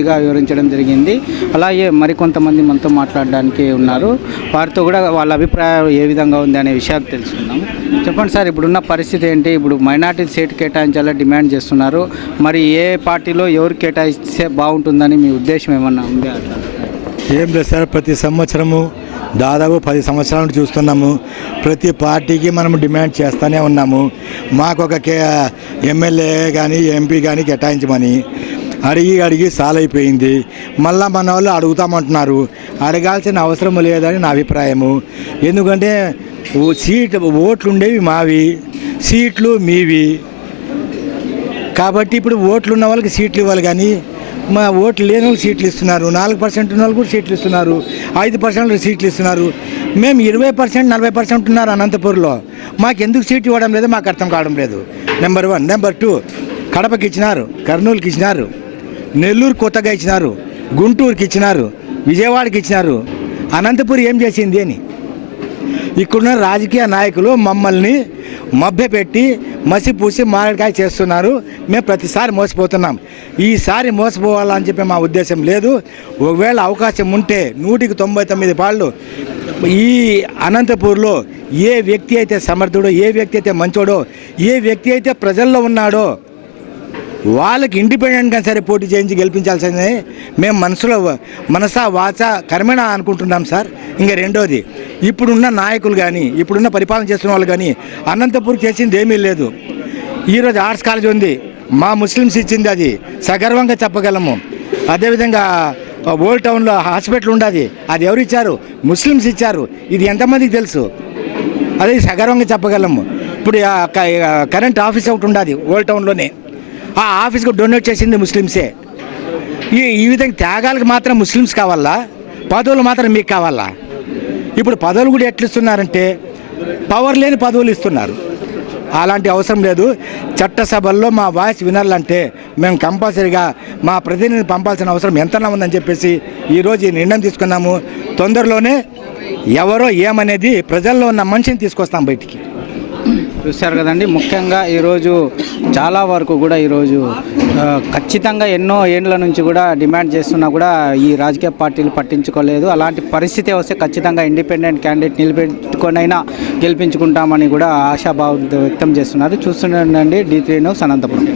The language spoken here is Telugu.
పూర్తిగా వివరించడం జరిగింది. అలాగే మరికొంతమంది మనతో మాట్లాడడానికి ఉన్నారు. వారితో కూడా వాళ్ళ అభిప్రాయం ఏ విధంగా ఉంది అనే విషయాలు తెలుసుకుందాం చెప్పండి సార్ ఇప్పుడున్న పరిస్థితి ఏంటి? ఇప్పుడు మైనార్టీ సీట్ కేటాయించాలని డిమాండ్ చేస్తున్నారు. మరి ఏ పార్టీలో ఎవరు కేటాయిస్తే బాగుంటుందని మీ ఉద్దేశం ఏమన్నా ఉందా? ఏం లేదు సార్ ప్రతి సంవత్సరము దాదాపు పది సంవత్సరాల నుంచి చూస్తున్నాము. ప్రతి పార్టీకి మనం డిమాండ్ చేస్తూనే ఉన్నాము. మాకు ఒక కే ఎమ్మెల్యే కానీ ఎంపీ కానీ కేటాయించమని. అడిగి అడిగి సాలైపోయింది. అయిపోయింది మళ్ళా మన వాళ్ళు అడుగుతామంటున్నారు. అడగాల్సిన అవసరం లేదని నా అభిప్రాయము. ఎందుకంటే సీట్ ఓట్లు ఉండేవి మావి సీట్లు మీవి. కాబట్టి ఇప్పుడు ఓట్లు ఉన్న వాళ్ళకి సీట్లు ఇవ్వాలి కానీ మా ఓట్లు లేని వాళ్ళు సీట్లు ఇస్తున్నారు. నాలుగు పర్సెంట్ ఉన్న వాళ్ళు కూడా సీట్లు ఇస్తున్నారు. ఐదు పర్సెంట్ సీట్లు ఇస్తున్నారు. మేము ఇరవై పర్సెంట్ నలభై పర్సెంట్ ఉన్నారు అనంతపూర్లో. మాకు ఎందుకు సీట్ ఇవ్వడం లేదు? మాకు అర్థం కావడం లేదు. నెంబర్ వన్ నెంబర్ టూ కడపకి ఇచ్చినారు. కర్నూలుకి ఇచ్చినారు. నెల్లూరు కొత్తగా ఇచ్చినారు గుంటూరుకి ఇచ్చినారు విజయవాడకి ఇచ్చినారు. అనంతపురం ఏం చేసింది అని? ఇక్కడున్న రాజకీయ నాయకులు మమ్మల్ని మభ్యపెట్టి మసిపూసి మారడికాయ చేస్తున్నారు. మేము ప్రతిసారి మోసపోతున్నాం. ఈసారి మోసపోవాలని చెప్పి మా ఉద్దేశం లేదు. ఒకవేళ అవకాశం ఉంటే నూటికి తొంభై తొమ్మిది పాళ్ళు ఈ అనంతపూర్లో ఏ వ్యక్తి అయితే సమర్థుడో ఏ వ్యక్తి అయితే మంచోడో ఏ వ్యక్తి అయితే ప్రజల్లో ఉన్నాడో వాళ్ళకి ఇండిపెండెంట్గా సరే పోటీ చేయించి గెలిపించాల్సింది. మేము మనసులో మనసా వాచ కర్మేణ అనుకుంటున్నాం సార్. ఇంకా రెండోది ఇప్పుడున్న నాయకులు కానీ ఇప్పుడున్న పరిపాలన చేస్తున్న వాళ్ళు కానీ అనంతపూర్ చేసింది ఏమీ లేదు. ఈరోజు ఆర్ట్స్ కాలేజ్ ఉంది. మా ముస్లిమ్స్ ఇచ్చింది అది. సగర్వంగా చెప్పగలము. అదేవిధంగా ఓల్డ్ టౌన్లో హాస్పిటల్ ఉండదు. అది ఎవరు ఇచ్చారు? ముస్లిమ్స్ ఇచ్చారు. ఇది ఎంతమందికి తెలుసు? అదే సగర్వంగా చెప్పగలము. ఇప్పుడు కరెంట్ ఆఫీస్ ఒకటి ఉండదు ఓల్డ్ టౌన్లోనే. ఆ ఆఫీస్కి డొనేట్ చేసింది ముస్లిమ్సే. ఈ ఈ విధంగా త్యాగాలకు మాత్రం ముస్లిమ్స్ కావాలా? పదవులు మాత్రం మీకు కావాలా? ఇప్పుడు పదవులు కూడా ఎట్లా ఇస్తున్నారంటే పవర్ లేని పదవులు ఇస్తున్నారు. అలాంటి అవసరం లేదు. చట్టసభల్లో మా వాయిస్ వినాలంటే మేము కంపల్సరీగా మా ప్రతినిధిని పంపాల్సిన అవసరం ఎంతనా ఉందని చెప్పేసి ఈరోజు ఈ నిర్ణయం తీసుకున్నాము. తొందరలోనే ఎవరో ఏమనేది ప్రజల్లో ఉన్న మనిషిని తీసుకొస్తాం బయటికి. చూశారు కదండి. ముఖ్యంగా ఈరోజు చాలా వరకు కూడా ఈరోజు ఖచ్చితంగా ఎన్నో ఏండ్ల నుంచి కూడా డిమాండ్ చేస్తున్నా కూడా ఈ రాజకీయ పార్టీలు పట్టించుకోలేదు. అలాంటి పరిస్థితి వస్తే ఖచ్చితంగా ఇండిపెండెంట్ క్యాండిడేట్ నిలబెట్టుకొనైనా గెలిపించుకుంటామని కూడా ఆశాభావం వ్యక్తం చేస్తున్నారు. చూస్తుండండి డి త్రీ న్యూస్ అనంతపురం.